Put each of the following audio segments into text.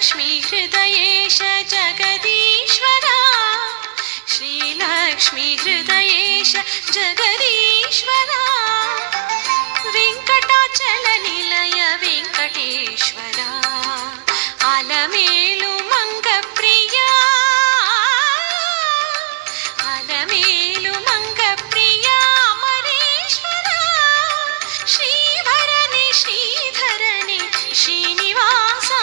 श्रीलक्ष्मी हृदयेश जगदीश्वरा श्रीलक्ष्मी हृदयेश जगदीश्वरा वेंकटाचल निलय वेंकटेश्वरा आलमेलु मंगप्रिया आलमेलु मंगप्रिया अमरेश्वरा श्रीवरने श्रीधरने श्रीनिवासा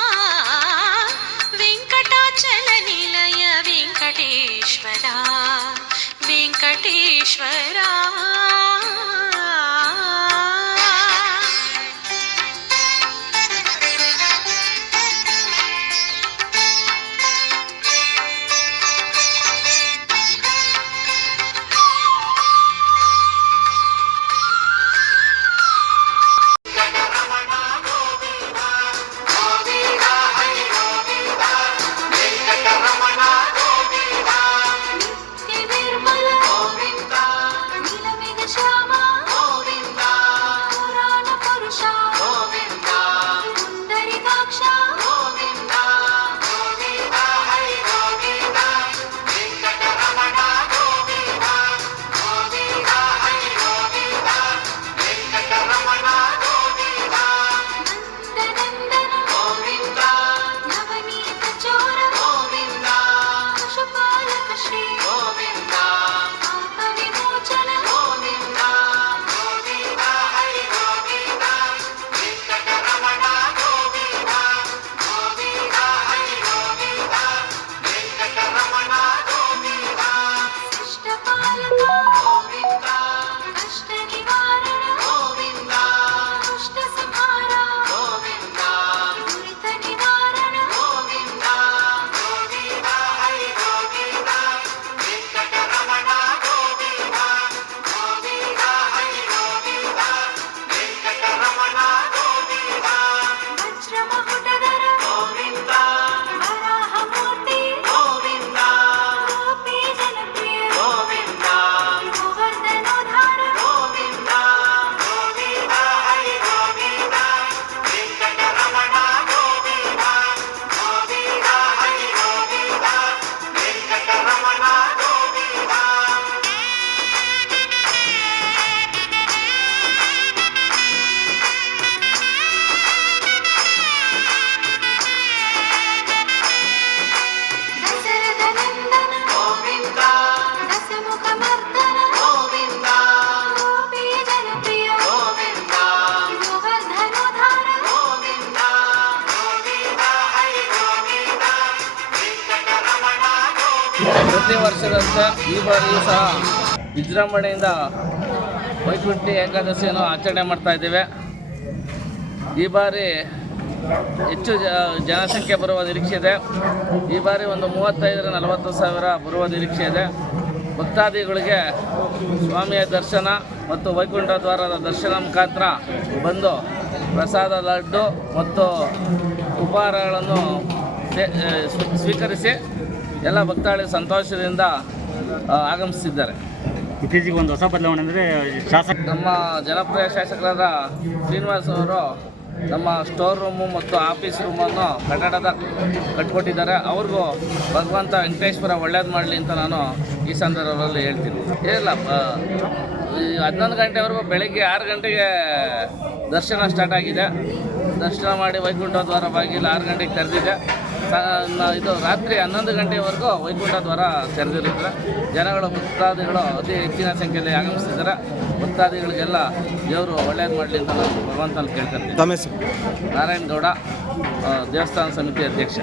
वेंकटाचल निलय वेंकटेश्वरा वेंकटेश्वरा ಪ್ರತಿ ವರ್ಷದಂತೆ ಈ ಬಾರಿಯೂ ಸಹ ವಿಜೃಂಭಣೆಯಿಂದ ವೈಕುಂಠಿ ಏಕಾದಶಿಯನ್ನು ಆಚರಣೆ ಮಾಡ್ತಾ ಇದ್ದೇವೆ. ಈ ಬಾರಿ ಹೆಚ್ಚು ಜನಸಂಖ್ಯೆ ಬರುವ ನಿರೀಕ್ಷೆ ಇದೆ. ಈ ಬಾರಿ ಒಂದು 35,000-40 ಸಾವಿರ ಬರುವ ನಿರೀಕ್ಷೆ ಇದೆ. ಭಕ್ತಾದಿಗಳಿಗೆ ಸ್ವಾಮಿಯ ದರ್ಶನ ಮತ್ತು ವೈಕುಂಠ ದ್ವಾರದ ದರ್ಶನ ಮುಖಾಂತರ ಬಂದು ಪ್ರಸಾದ ಲಡ್ಡು ಮತ್ತು ಉಪಹಾರಗಳನ್ನು ಸ್ವೀಕರಿಸಿ ಎಲ್ಲ ಭಕ್ತಾದಿಗಳು ಸಂತೋಷದಿಂದ ಆಗಮಿಸಿದ್ದಾರೆ. ಇತ್ತೀಚೆಗೆ ಒಂದು ಹೊಸ ಬದಲಾವಣೆ ಅಂದರೆ ನಮ್ಮ ಜನಪ್ರಿಯ ಶಾಸಕರಾದ ಶ್ರೀನಿವಾಸ್ ಅವರು ನಮ್ಮ ಸ್ಟೋರ್ ರೂಮು ಮತ್ತು ಆಫೀಸ್ ರೂಮನ್ನು ಕಟ್ಟಡದ ಕಟ್ಕೊಟ್ಟಿದ್ದಾರೆ. ಅವ್ರಿಗೂ ಭಗವಂತ ವೆಂಕಟೇಶ್ವರ ಒಳ್ಳೇದು ಮಾಡಲಿ ಅಂತ ನಾನು ಈ ಸಂದರ್ಭದಲ್ಲಿ ಹೇಳ್ತೀನಿ. ಇಲ್ಲ 11 ಗಂಟೆವರೆಗೂ ಬೆಳಗ್ಗೆ 6 ಗಂಟೆಗೆ ದರ್ಶನ ಸ್ಟಾರ್ಟ್ ಆಗಿದೆ. ದರ್ಶನ ಮಾಡಿ ವೈಕುಂಠ ದ್ವಾರ ಬಾಗಿಲು 6 ಗಂಟೆಗೆ ತೆರೆದಿದೆ. ಇದು ರಾತ್ರಿ 11 ಗಂಟೆವರೆಗೂ ವೈಕುಂಠ ದ್ವಾರ ತೆರೆದಿರುತ್ತೆ. ಜನಗಳು ಭಕ್ತಾದಿಗಳು ಅತಿ ಹೆಚ್ಚಿನ ಸಂಖ್ಯೆಯಲ್ಲಿ ಆಗಮಿಸ್ತಿದ್ದಾರೆ. ಭಕ್ತಾದಿಗಳಿಗೆಲ್ಲ ದೇವರು ಒಳ್ಳೇದು ಮಾಡಲಿ ಅಂತ ನಾನು ಭಗವಂತನಲ್ಲಿ ಕೇಳ್ತೀನಿ. ತಮ್ಮ ಹೆಸರು? ನಾರಾಯಣ ಗೌಡ, ದೇವಸ್ಥಾನ ಸಮಿತಿ ಅಧ್ಯಕ್ಷ.